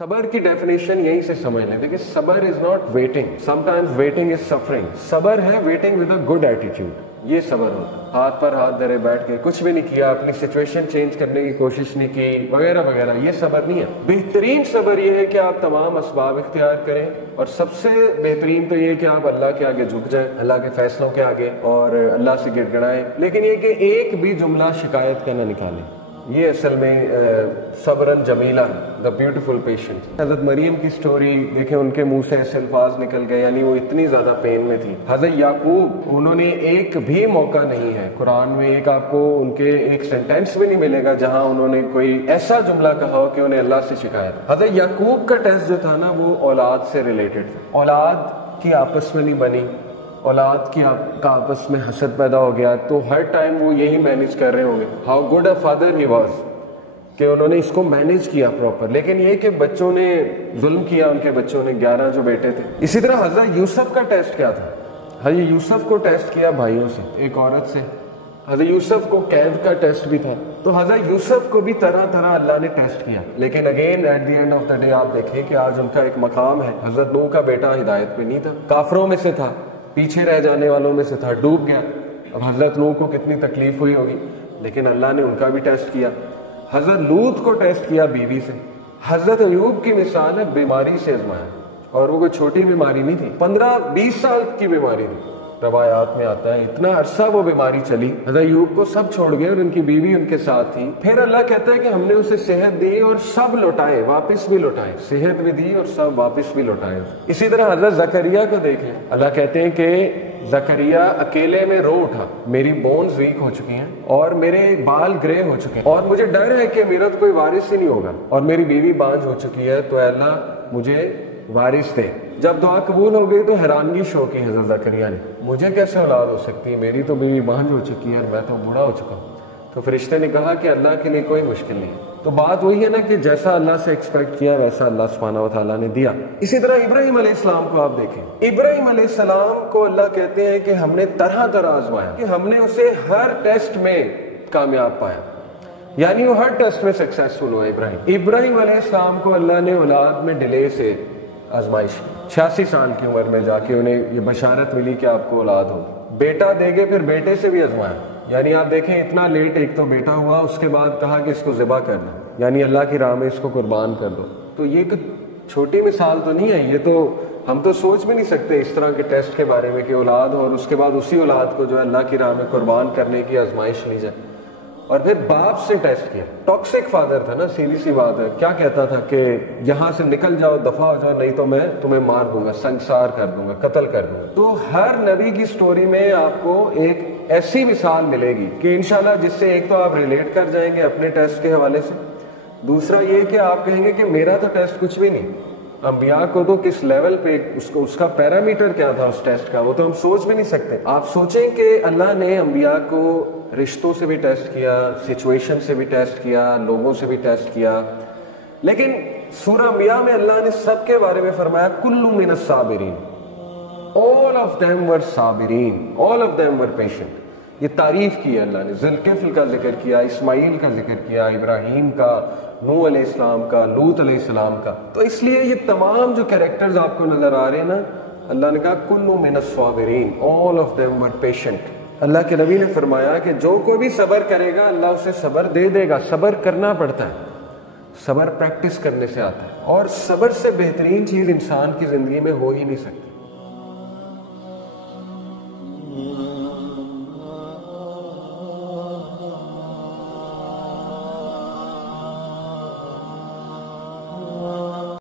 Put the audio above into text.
सबर की डेफिनेशन यहीं से समझ लें। देखिए, सबर is not waiting, sometimes waiting is suffering. सबर है waiting with a good attitude, ये सबर होता है। हाथ पर हाथ धरे बैठ के कुछ भी नहीं किया, अपनी सिचुएशन चेंज करने की कोशिश नहीं की वगैरह वगैरह, ये सबर नहीं है। बेहतरीन सबर ये है कि आप तमाम असबाब इख्तियार करें, और सबसे बेहतरीन तो ये है कि आप अल्लाह के आगे झुक जाएं, अल्लाह के फैसलों के आगे, और अल्लाह से गिड़गिड़ाएं। लेकिन ये कि एक भी जुमला शिकायत का ना निकालें, ये असल में सबरन जमीला, द ब्यूटीफुल पेशेंट। हजरत मरियम की स्टोरी देखें, उनके मुंह से ऐसे अल्फाज निकल गए, यानी वो इतनी ज्यादा पेन में थी। हजरत याकूब, उन्होंने एक भी मौका नहीं है कुरान में, एक आपको उनके एक सेंटेंस भी नहीं मिलेगा जहां उन्होंने कोई ऐसा जुमला कहा हो कि उन्हें अल्लाह से शिकायत। हजरत याकूब का टेस्ट जो था ना, वो औलाद से रिलेटेड था। औलाद की आपस में नहीं बनी, औलाद की का आपस में हसद पैदा हो गया, तो हर टाइम वो यही मैनेज कर रहे होंगे। How good a father he was, कि उन्होंने इसको मैनेज किया प्रॉपर। लेकिन ये कि बच्चों ने जुल्म किया, उनके बच्चों ने, 11 जो बेटे थे। इसी तरह हजरत यूसुफ का टेस्ट क्या था? हजरत यूसुफ को टेस्ट किया भाइयों से, एक औरत से। हजरत यूसुफ को कैद का टेस्ट भी था। तो हजरत यूसुफ को भी तरह तरह अल्लाह ने टेस्ट किया। लेकिन again at the end of the day आप देखें कि आज उनका एक मकाम है। हजरत नूह का बेटा हिदायत पे नहीं था, काफरों में से था, पीछे रह जाने वालों में से था, डूब गया। अब हजरत नूह को कितनी तकलीफ हुई होगी, लेकिन अल्लाह ने उनका भी टेस्ट किया। हजरत लूत को टेस्ट किया बीवी से। हजरत अयूब की मिसाल है, बीमारी से आजमाया, और वो कोई छोटी बीमारी नहीं थी, 15-20 साल की बीमारी थी। रवायात में आता है इतना अरसा वो बीमारी चली। हजरत अयूब को सब छोड़ गए और उनकी बीवी उनके साथ थी। फिर अल्लाह कहता है कि हमने उसे सेहत दी और सब लौटाए, वापस भी लौटाए, सेहत भी दी और सब वापस भी लौटाए। इसी तरह हजरत जकरिया को देख लें, अल्लाह कहते हैं कि जकरिया अकेले में रो उठा, मेरी बोन्स वीक हो चुकी हैं और मेरे बाल ग्रे हो चुके हैं, और मुझे डर है कि मेरा तो कोई वारिस ही नहीं होगा, और मेरी बीवी बांझ हो चुकी है, तो अल्लाह मुझे वारिस दे। जब दुआ कबूल हो गई तो हैरानगी शो की हजरत जकरिया ने, मुझे कैसे औलाद हो सकती है, मेरी तो बीवी बांझ हो चुकी है और मैं तो बूढ़ा हो चुका हूँ। तो फरिश्ते ने कहा कि अल्लाह के लिए कोई मुश्किल नहीं। तो बात वही है ना कि जैसा अल्लाह से एक्सपेक्ट किया वैसा अल्लाह सुब्हानहू व तआला ने दिया। इसी तरह इब्राहिम अलैहिस्सलाम को आप देखें, इब्राहिम अलैहिस्सलाम को अल्लाह कहते हैं कि हमने तरह तरह आजमाया, कि हमने उसे हर टेस्ट में कामयाब पाया, यानी वो हर टेस्ट में सक्सेसफुल हुआ। इब्राहिम अलैहिस्सलाम को अल्लाह ने औलाद में डिले से आजमाइश, 86 साल की उम्र में जाके उन्हें ये बशारत मिली कि आपको औलाद हो, बेटा देंगे, फिर बेटे से भी आजमाया। यानी आप देखें इतना लेट एक तो बेटा हुआ, उसके बाद कहा कि इसको ज़िबा करना, यानी अल्लाह की राह में इसको कुर्बान कर दो। तो ये छोटी मिसाल तो नहीं है, ये तो हम तो सोच भी नहीं सकते इस तरह के टेस्ट के बारे में कि औलाद, और उसके बाद उसी औलाद को जो है अल्लाह की राह में कुर्बान करने की आजमाइश ली जाए। और फिर बाप से टेस्ट किया, टॉक्सिक फादर था ना, सीधी सी बात है, क्या कहता था कि यहाँ से निकल जाओ, दफा हो जाओ, नहीं तो मैं तुम्हें मार दूंगा, संसार कर दूंगा, कत्ल कर दूंगा। तो हर नबी की स्टोरी में आपको एक ऐसी मिसाल मिलेगी कि इंशाल्लाह जिससे एक तो आप रिलेट कर जाएंगे अपने टेस्ट के हवाले से, दूसरा ये कि आप कहेंगे कि मेरा तो टेस्ट कुछ भी नहीं। अंबिया को तो किस लेवल पे उसका पैरामीटर क्या था उस टेस्ट का, वो तो हम सोच भी नहीं सकते। आप सोचें कि अल्लाह ने अंबिया को रिश्तों से भी टेस्ट किया, सिचुएशन से भी टेस्ट किया, लोगों से भी टेस्ट किया, लेकिन सूरह अंबिया में अल्लाह ने सबके बारे में फरमाया कुल्लु मिनस साबिरीन, ऑल ऑफ देम वर साबिरीन, all of them were patient. ये तारीफ की है अल्लाह ने, ज़ुल्किफ्ल का जिक्र किया, इस्माइल का जिक्र किया, इब्राहिम का, नूह अलैहिस्सलाम का, लूत अलैहिस्सलाम का। तो इसलिए ये तमाम जो कैरेक्टर्स आपको नजर आ रहे हैं ना, अल्लाह ने कहा कुल्लु मिनस साबिरीन, all of them were patient. अल्लाह के नबी ने फरमाया कि जो कोई भी सब्र करेगा अल्लाह उसे सब्र दे देगा। सब्र करना पड़ता है, सब्र प्रैक्टिस करने से आता है, और सब्र से बेहतरीन चीज इंसान की जिंदगी में हो ही नहीं सकती।